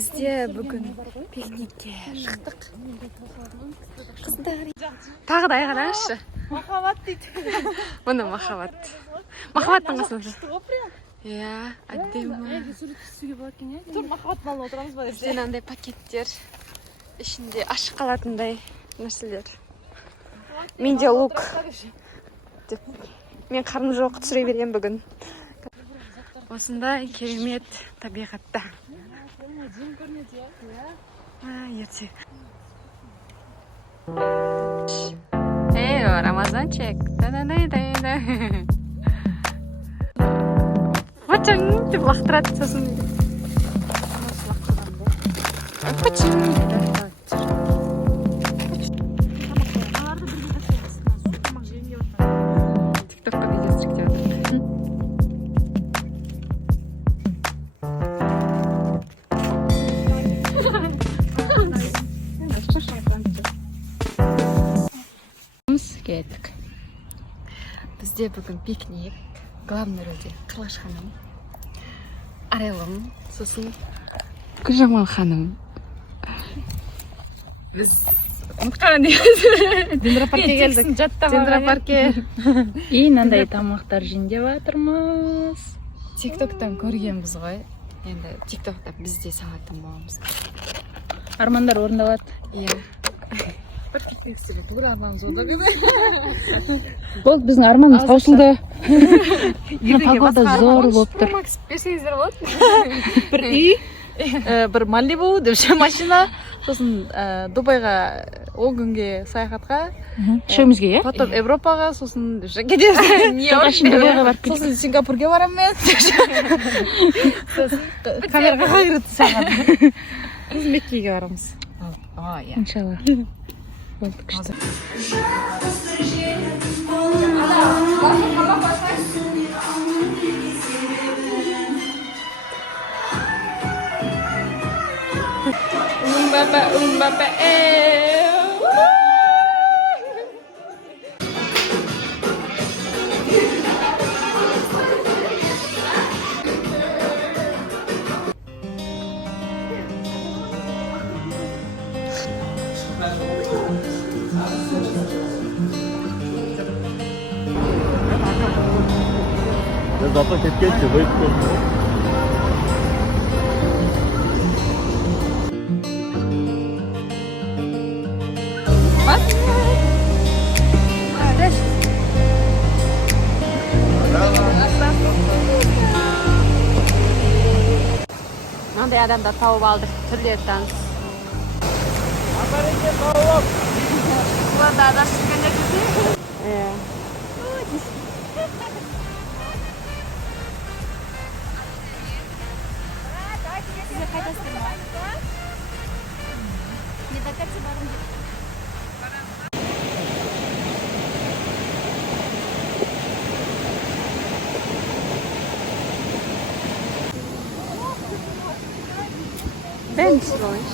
Бізде бүгін пикникке шықтық. Қыздар. Тағы да айғарашы. Махаббат дейді. Мұны махаббат. Махаббаттың қасында жүр. Иә, әдемі. Тұр, махаббат балына отырамыз ба? Бізде андай пакеттер. Ішінде ашық қалатындай нәрселер. Менде лук. Мен қарным жоқ түсіре берем бүгін. Осындай керемет табиғатта. Ерте. Эй, Рамазанчик. Почың деп лақтырады сосын. Почың. Тиктокта видео түсіріп жатыр. Кеттік. Бізде бүгін пикник. Главный рөлде Қылаш ханым, Арайлым, сосын Гүлжамал ханым. Біз ұмытқанын дейміз. Дендропаркке келдік. Дендропаркке. И мынандай тамақтар жейін деп жатырмыз. Тиктоктан көргенбіз ғой. Енді тиктокта бізде салатын боламыз. Армандар орындалады. Иә. Бір пикник істеледі. Бір арманымыз ода Болды, біздің арманымыз таусылды. Погода зор болып тұр. Берсеңіздер болады. Бір үй, бір Малибу депше машина, сосын Дубайға 10 күнге саяхатқа. Үшеумізге, иә? Потом Европаға, сосын кетеміз. Дубайға барып кетеміз. Сосын Сингапурге барамын мен. Камераға қайырды саған. Біз Меккеге барамыз. Иншалла. Болды, күшті. Umba, Зато кеткенше выйдет көрді. Бас? Мынандай адамдар тауып алдық, түрлі таныс. Апаренде тауып. Бұларда адам шыққанда көрсе? Bench launch.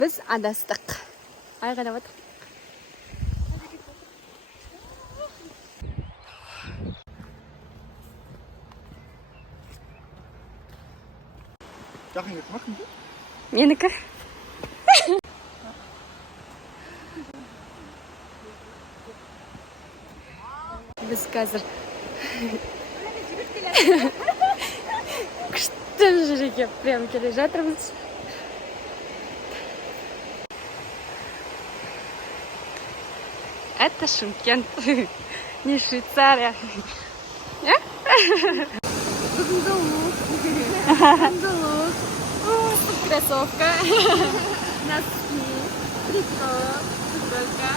Biz adastık. Ayğada batık. Жақын кетіп ма кімді? Менікі. Biz қазір күшті жүрекке прям келе жатырмыз. Это Шымкент, не Швейцария. Сундук. Кроссовка. Носки. Трико. Футболка.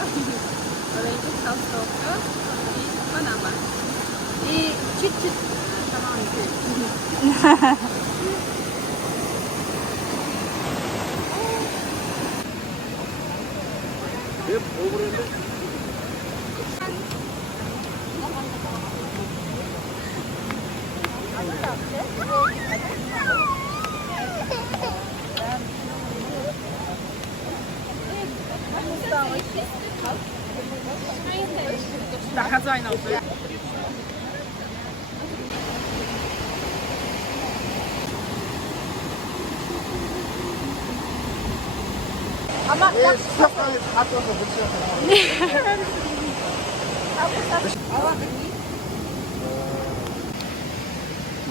Оранжевый толстовка и панама. И чуть-чуть тамамки. Hep overende.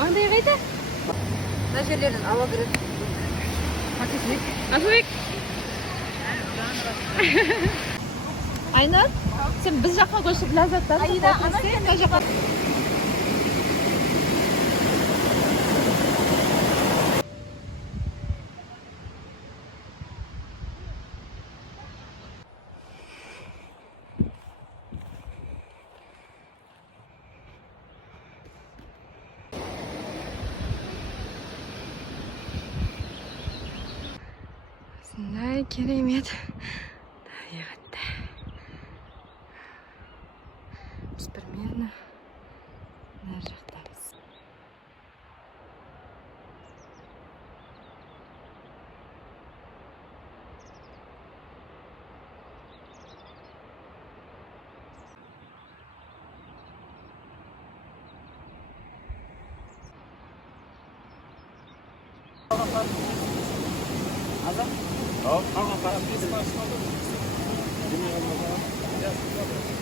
Маңдай қайда? Мына жерлерден ауа кіреді. Асылбек. Айнат, сен біз жаққа көшіп ләззаттан қай жаққа? Осындай керемет табиғатта. Біз примерно мына жақтамыз.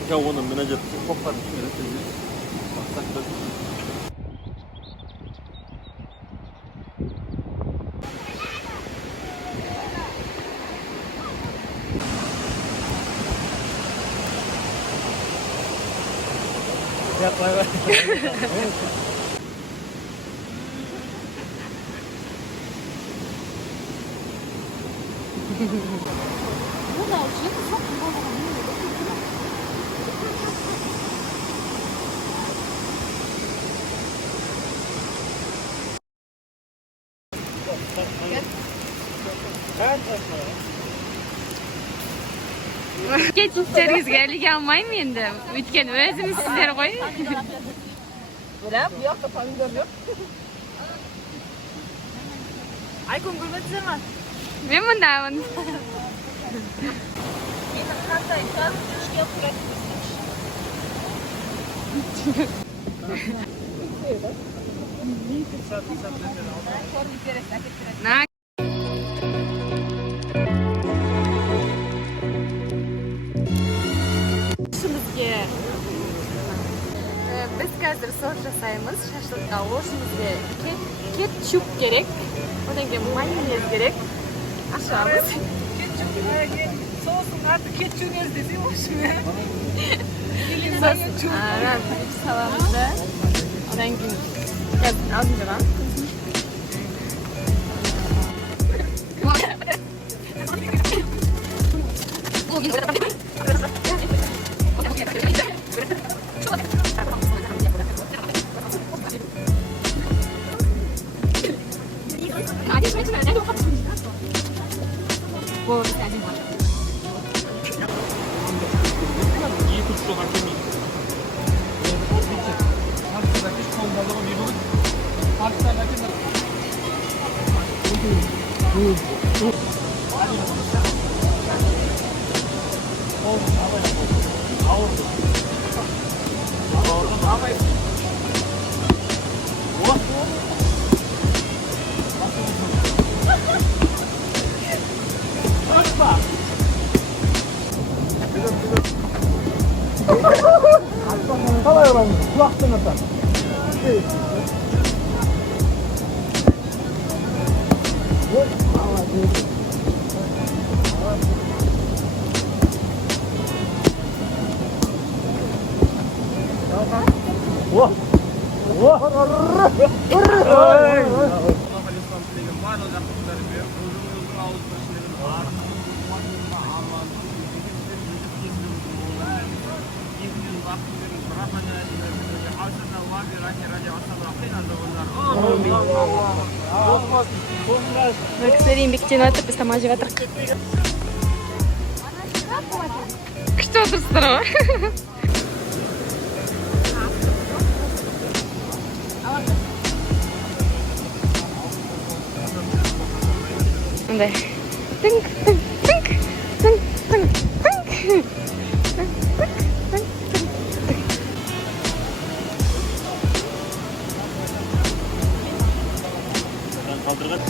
Ya onun menajer kopar. Geçişleringizga ilgi almayım endi. Өйткені өзіміз сіздер ғой. Бірақ, bu yoqda pomidor yo'q. Aykun көрмедіңіздер ме? Мен мұндамын. Енді қандай саз үшке На. Biz қазір сос жасаймыз. Шашлыкқа ошымызға кетчуп керек. Одан кейін майонез керек. Ашамыз. Соусың аты кетчугез десең ошыны. Раз, саламыз да. Одан кейін қазір алдын жаған. Kalay oranı, kulaktan atar. Wah, wah, Мына кісілер еңбектеніп жатыр, біз тамақ жеп жатырық. Күшті отырсыздар ғой. Мындай. Тынк, тынк, тынк, тынк, тынк, тынк. Kaldırgan.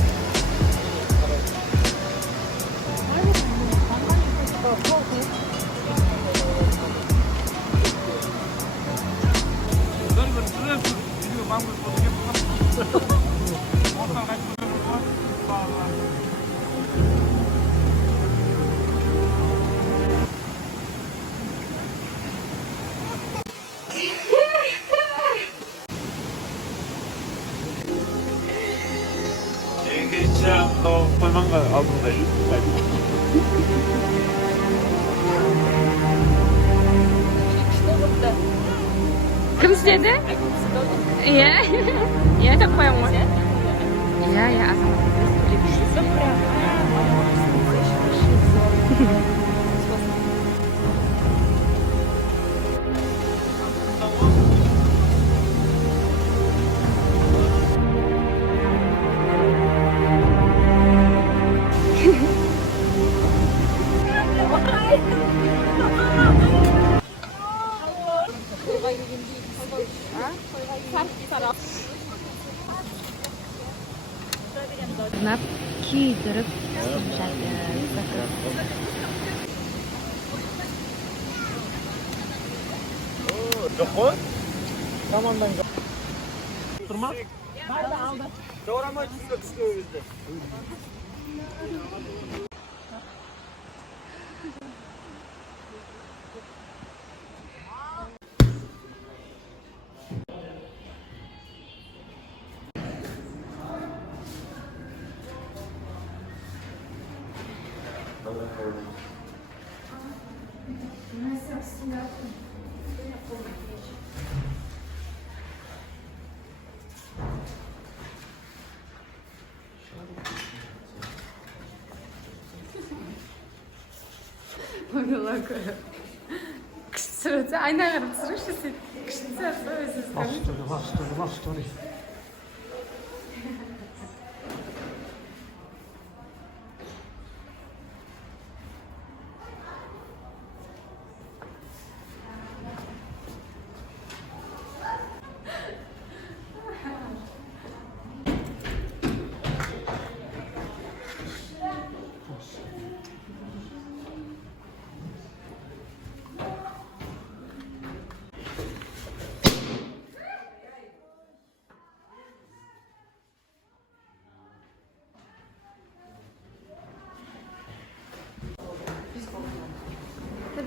너 볼만한 아무데 Кім істеді? Иә. Иә, так қоямын ғой. Иә, иә, Нап күйдіріп жатыр. Жоқ қой? Тамандан тұрма? Жаурамай түсті өзді. Күшті өте айна қарап түсіріңізші сен. Күшті сияқты өзіңіз. Лав-стори.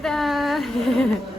Та-да!